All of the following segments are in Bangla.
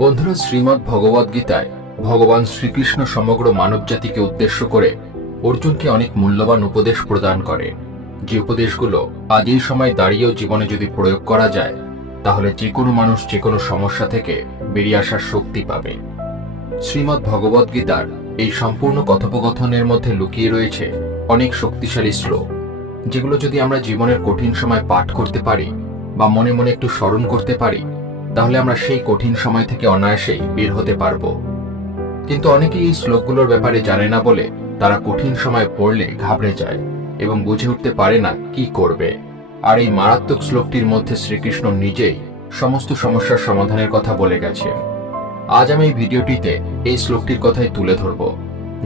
বন্ধুরা, শ্রীমদ্ ভগবদ গীতায় ভগবান শ্রীকৃষ্ণ সমগ্র মানবজাতিকে উদ্দেশ্য করে অর্জুনকে অনেক মূল্যবান উপদেশ প্রদান করে। যে উপদেশগুলো আজ এই সময় দাঁড়িয়েও জীবনে যদি প্রয়োগ করা যায়, তাহলে যে কোনো মানুষ যে কোনো সমস্যা থেকে বেরিয়ে আসার শক্তি পাবে। শ্রীমদ্ ভগবদ গীতার এই সম্পূর্ণ কথোপকথনের মধ্যে লুকিয়ে রয়েছে অনেক শক্তিশালী শ্লোক, যেগুলো যদি আমরা জীবনের কঠিন সময় পাঠ করতে পারি বা মনে মনে একটু স্মরণ করতে পারি, তাহলে আমরা সেই কঠিন সময় থেকে অনায়াসেই বের হতে পারব। কিন্তু অনেকেই এই শ্লোকগুলোর ব্যাপারে জানে না বলে তারা কঠিন সময় পড়লে ঘাবড়ে যায় এবং বুঝে উঠতে পারে না কি করবে। আর এই মারাত্মক শ্লোকটির মধ্যে শ্রীকৃষ্ণ নিজেই সমস্ত সমস্যার সমাধানের কথা বলে গেছেন। আজ আমি এই ভিডিওটিতে এই শ্লোকটির কথাই তুলে ধরব,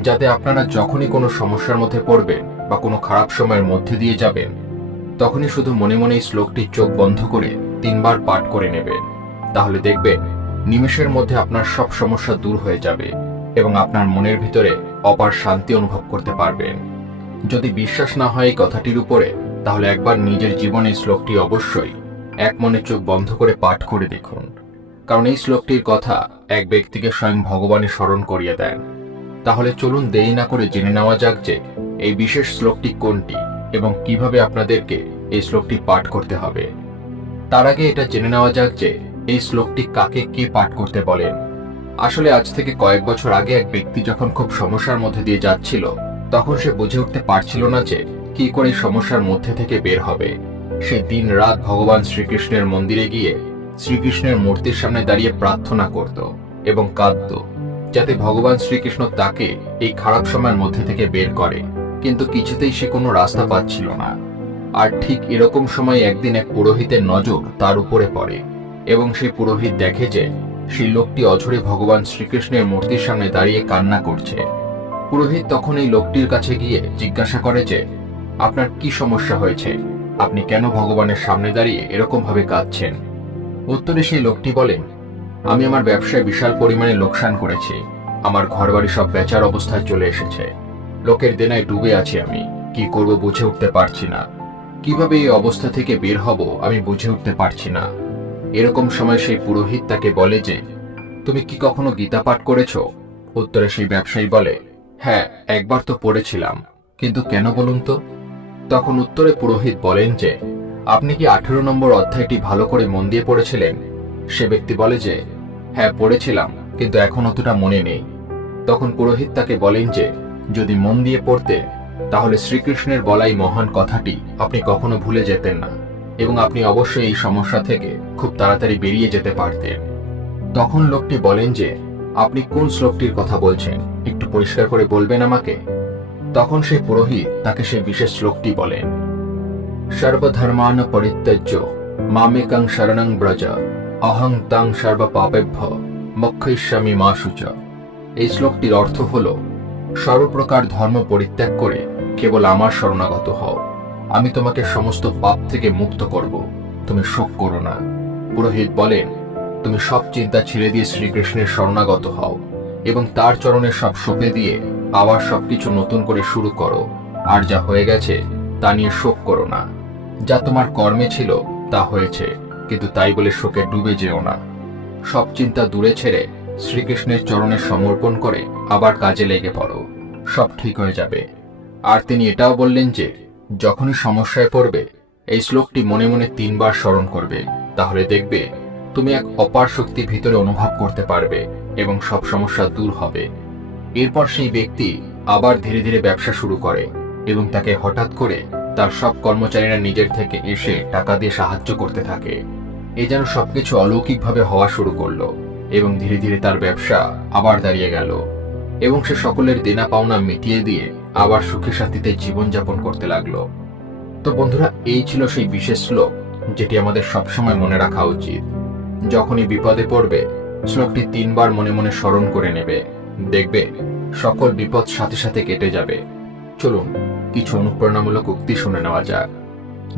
যাতে আপনারা যখনই কোনো সমস্যার মধ্যে পড়বেন বা কোনো খারাপ সময়ের মধ্যে দিয়ে যাবেন, তখনই শুধু মনে মনে এই শ্লোকটির চোখ বন্ধ করে 3 বার পাঠ করে নেবেন। তাহলে দেখবেন নিমেষের মধ্যে আপনার সব সমস্যা দূর হয়ে যাবে এবং আপনার মনের ভিতরে অপার শান্তি অনুভব করতে পারবেন। যদি বিশ্বাস না হয় এই কথাটির উপরে, তাহলে একবার নিজের জীবনে এই শ্লোকটি অবশ্যই এক মনে চোখ বন্ধ করে পাঠ করে দেখুন। কারণ এই শ্লোকটির কথা এক ব্যক্তিকে স্বয়ং ভগবানের স্মরণ করিয়ে দেন। তাহলে চলুন দেরি না করে জেনে নেওয়া যাক যে এই বিশেষ শ্লোকটি কোনটি এবং কিভাবে আপনাদেরকে এই শ্লোকটি পাঠ করতে হবে। তার আগে এটা জেনে নেওয়া যাক যে এই শ্লোকটি কাকে কে পাঠ করতে বলেন। আসলে আজ থেকে কয়েক বছর আগে এক ব্যক্তি যখন খুব সমস্যার মধ্যে দিয়ে যাচ্ছিল, তখন সে বুঝে উঠতে পারছিল না যে কি করে সমস্যার মধ্যে থেকে বের হবে। সে দিন রাত ভগবান শ্রীকৃষ্ণের মন্দিরে গিয়ে শ্রীকৃষ্ণের মূর্তির সামনে দাঁড়িয়ে প্রার্থনা করত এবং কাঁদত, যাতে ভগবান শ্রীকৃষ্ণ তাকে এই খারাপ সময়ের মধ্যে থেকে বের করে। কিন্তু কিছুতেই সে কোনো রাস্তা পাচ্ছিল না। আর ঠিক এরকম সময় একদিন এক পুরোহিতের নজর তার উপরে পড়ে এবং সেই পুরোহিত দেখে যে সেই লোকটি অঝরে ভগবান শ্রীকৃষ্ণের মূর্তির সামনে দাঁড়িয়ে কান্না করছে। পুরোহিত তখন এই লোকটির কাছে গিয়ে জিজ্ঞাসা করে যে, আপনার কি সমস্যা হয়েছে? আপনি কেন ভগবানের সামনে দাঁড়িয়ে এরকম ভাবে কাঁদছেন? উত্তরে সেই লোকটি বলেন, আমি আমার ব্যবসায় বিশাল পরিমাণে লোকসান করেছি। আমার ঘরবাড়ি সব বেচার অবস্থায় চলে এসেছে। লোকের দেনায় ডুবে আছি। আমি কি করব বুঝে উঠতে পারছি না। কিভাবে এই অবস্থা থেকে বের হব আমি বুঝে উঠতে পারছি না। এরকম সময় সেই পুরোহিত তাকে বলে যে, তুমি কি কখনো গীতা পাঠ করেছ? উত্তরে সেই ব্যবসায়ী বলে, হ্যাঁ, একবার তো পড়েছিলাম, কিন্তু কেন বলুন তো? তখন উত্তরে পুরোহিত বলেন যে, আপনি কি 18 নম্বর অধ্যায়টি ভালো করে মন দিয়ে পড়েছিলেন? সে ব্যক্তি বলে যে, হ্যাঁ পড়েছিলাম, কিন্তু এখন অতটা মনে নেই। তখন পুরোহিত তাকে বলেন যে, যদি মন দিয়ে পড়তে, তাহলে শ্রীকৃষ্ণের বলাই মহান কথাটি আপনি কখনো ভুলে যেতেন না এবং আপনি অবশ্যই এই সমস্যা থেকে খুব তাড়াতাড়ি বেরিয়ে যেতে পারতেন। তখন লোকটি বলেন যে, আপনি কোন শ্লোকটির কথা বলছেন, একটু পরিষ্কার করে বলবেন আমাকে? তখন সেই পুরোহিত তাকে সেই বিশেষ শ্লোকটি বলেন, সর্বধর্মান পরিত্যজ্য মামেকং শরণং ব্রজ অহং তাং সর্ব পাপেভ্য মোক্ষয়িষ্যামি মা শুচ। এই শ্লোকটির অর্থ হল, সর্বপ্রকার ধর্ম পরিত্যাগ করে কেবল আমার শরণাগত হও। আমি তোমাকে সমস্ত পাপ থেকে মুক্ত করব। তুমি শোক করো না। পুরোহিত বলেন, তুমি সব চিন্তা ছেড়ে দিয়ে শ্রীকৃষ্ণের শরণাগত হও এবং তার চরণে সব সঁপে দিয়ে আবার সবকিছু নতুন করে শুরু করো। আর যা হয়ে গেছে তা নিয়ে শোক করো না। যা তোমার কর্মে ছিল তা হয়েছে, কিন্তু তাই বলে শোকে ডুবে যেও না। সব চিন্তা দূরে ছেড়ে শ্রীকৃষ্ণের চরণে সমর্পণ করে আবার কাজে লেগে পড়ো। সব ঠিক হয়ে যাবে। আর তিনি এটাও বললেন যে, যখনই সমস্যায় পড়বে এই শ্লোকটি মনে মনে 3 বার স্মরণ করবে, তাহলে দেখবে তুমি এক অপার শক্তি ভিতরে অনুভব করতে পারবে এবং সব সমস্যা দূর হবে। এরপর সেই ব্যক্তি আবার ধীরে ধীরে ব্যবসা শুরু করে এবং তাকে হঠাৎ করে তার সব কর্মচারীরা নিজের থেকে এসে টাকা দিয়ে সাহায্য করতে থাকে। এ যেন সবকিছু অলৌকিকভাবে হওয়া শুরু করলো এবং ধীরে ধীরে তার ব্যবসা আবার দাঁড়িয়ে গেল এবং সে সকলের দেনা পাওনা মিটিয়ে দিয়ে আবার সুখে শান্তিতে জীবনযাপন করতে লাগলো। তো বন্ধুরা, এই ছিল সেই বিশেষ শ্লোক যেটি আমাদের সবসময় মনে রাখা উচিত। যখনই বিপদে পড়বে শ্লোকটি 3 বার মনে মনে স্মরণ করে নেবে, দেখবে সকল বিপদ সাথে সাথে কেটে যাবে। চলুন কিছু অনুপ্রেরণামূলক উক্তি শুনে নেওয়া যাক।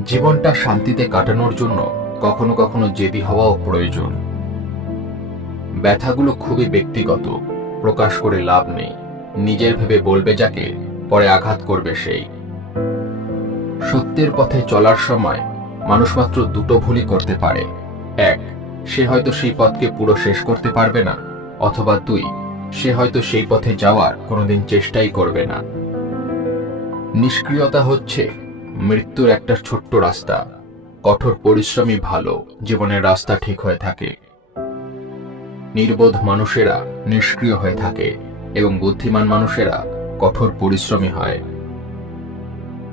জীবনটা শান্তিতে কাটানোর জন্য কখনো কখনো জেদি হওয়াও প্রয়োজন। ব্যথাগুলো খুবই ব্যক্তিগত, প্রকাশ করে লাভ নেই। নিজের ভেবে বলবে যাকে, পরে আঘাত করবে সেই। সত্যের পথে চলার সময় মানুষ মাত্র 2টো ভুলই করতে পারে। 1, সে হয়তো সেই পথকে পুরো শেষ করতে পারবে না, অথবা 2, সে হয়তো সেই পথে যাওয়ার কোনোদিন চেষ্টাই করবে না। নিষ্ক্রিয়তা হচ্ছে মৃত্যুর একটা ছোট্ট রাস্তা। কঠোর পরিশ্রমই ভালো জীবনের রাস্তা ঠিক হয়ে থাকে। নির্বোধ মানুষেরা নিষ্ক্রিয় হয়ে থাকে এবং বুদ্ধিমান মানুষেরা কঠোর পরিশ্রমী হয়।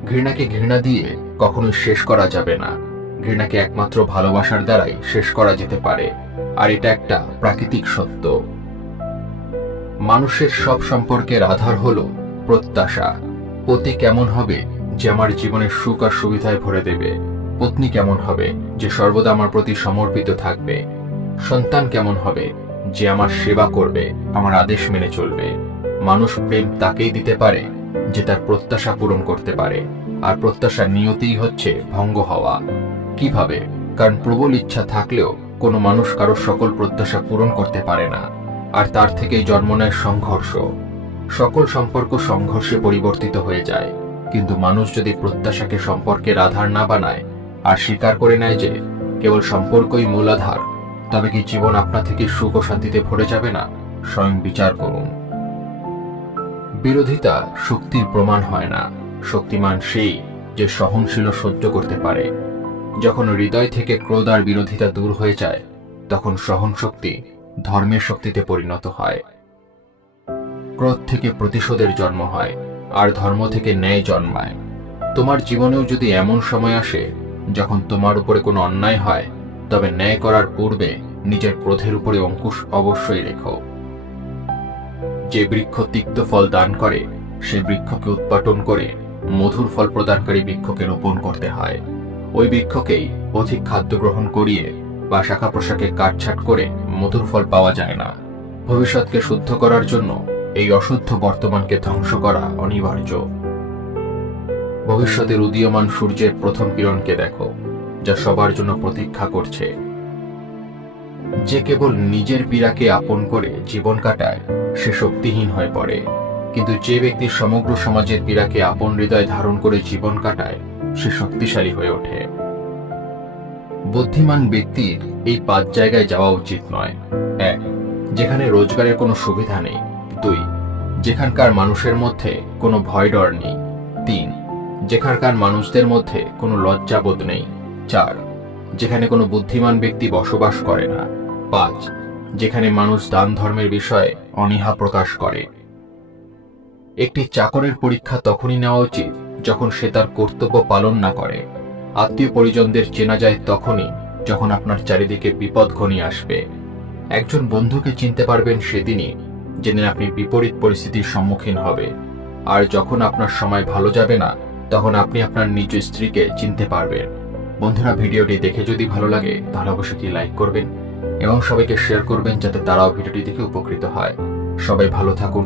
ঘৃণাকে ঘৃণা দিয়ে কখনোই শেষ করা যাবে না। ঘৃণাকে একমাত্র ভালোবাসার দ্বারাই শেষ করা যেতে পারে, আর এটা একটা প্রাকৃতিক সত্য। মানুষের সব সম্পর্কের আধার হলো প্রত্যাশা। পতি কেমন হবে যে আমার জীবনের সুখ আর সুবিধায় ভরে দেবে? পত্নী কেমন হবে যে সর্বদা আমার প্রতি সমর্পিত থাকবে? সন্তান কেমন হবে যে আমার সেবা করবে, আমার আদেশ মেনে চলবে? মানুষ প্রেম তাকেই দিতে পারে যে তার প্রত্যাশা পূরণ করতে পারে, আর প্রত্যাশার নিয়তিই হচ্ছে ভঙ্গ হওয়া। কিভাবে? কারণ প্রবল ইচ্ছা থাকলেও কোনো মানুষ কারো সকল প্রত্যাশা পূরণ করতে পারে না, আর তার থেকেই জন্ম নেয় সংঘর্ষ। সকল সম্পর্ক সংঘর্ষে পরিবর্তিত হয়ে যায়, কিন্তু মানুষ যদি প্রত্যাশাকে সম্পর্কের আধার না বানায় আর স্বীকার করে নেয় যে কেবল সম্পর্কই মূল আধার, তবে কি জীবন আপনা থেকে সুখ ও শান্তিতে ভরে যাবে না? স্বয়ং বিচার করুন। বিরোধিতা শক্তির প্রমাণ হয় না। শক্তিমান সেই যে সহনশীল সহ্য করতে পারে। যখন হৃদয় থেকে ক্রোধ আর বিরোধিতা দূর হয়ে যায়, তখন সহন শক্তি ধর্মের শক্তিতে পরিণত হয়। ক্রোধ থেকে প্রতিশোধের জন্ম হয়, আর ধর্ম থেকে ন্যায় জন্মায়। তোমার জীবনেও যদি এমন সময় আসে যখন তোমার উপরে কোনো অন্যায় হয়, তবে ন্যায় করার পূর্বে নিজের ক্রোধের উপরে অঙ্কুশ অবশ্যই রেখো। যে বৃক্ষ তিক্ত ফল দান করে, সে বৃক্ষকে উৎপাটন করে মধুর ফল প্রদানকারী বৃক্ষকে রোপণ করতে হয়। ওই বৃক্ষকেই অধিক খাদ্য গ্রহণ করিয়ে বা শাখা প্রশাখে কাটছাট করে মধুর ফল পাওয়া যায় না। ভবিষ্যৎকে শুদ্ধ করার জন্য এই অশুদ্ধ বর্তমানকে ধ্বংস করা অনিবার্য। ভবিষ্যতের উদীয়মান সূর্যের প্রথম কিরণকে দেখো, যা সবার জন্য প্রতীক্ষা করছে। যে কেবল নিজের পীড়াকে আপন করে জীবন কাটায়, সে শক্তিহীন হয়ে পড়ে। কিন্তু যে ব্যক্তি সমগ্র সমাজের পীড়াকে আপন হৃদয় ধারণ করে জীবন কাটায়, সে শক্তিশালী হয়ে ওঠে। বুদ্ধিমান ব্যক্তির এই 5 জায়গায় যাওয়া উচিত নয়। 1, যেখানে রোজগারের কোনো সুবিধা নেই। 2, যেখানকার মানুষের মধ্যে কোনো ভয় ডর নেই। 3, যেখানকার মানুষদের মধ্যে কোনো লজ্জাবোধ নেই। 4, যেখানে কোনো বুদ্ধিমান ব্যক্তি বসবাস করে না। 5, যেখানে মানুষ দান ধর্মের বিষয়ে অনীহা প্রকাশ করে। একটি চাকরের পরীক্ষা তখনই নেওয়া উচিত যখন সে তার কর্তব্য পালন না করে। আত্মীয় পরিজনদের চেনা যায় তখনই যখন আপনার চারিদিকে বিপদ ঘনিয়ে আসবে। একজন বন্ধুকে চিনতে পারবেন সেদিনই যেদিন আপনি বিপরীত পরিস্থিতির সম্মুখীন হবে। আর যখন আপনার সময় ভালো যাবে না, তখন আপনি আপনার নিজ স্ত্রীকে চিনতে পারবেন। বন্ধুরা, ভিডিওটি দেখে যদি ভালো লাগে তাহলে অবশ্যই লাইক করবেন এবং সবাইকে শেয়ার করবেন, যাতে তারাও ভিডিওটি দেখে উপকৃত হয়। সবাই ভালো থাকুন।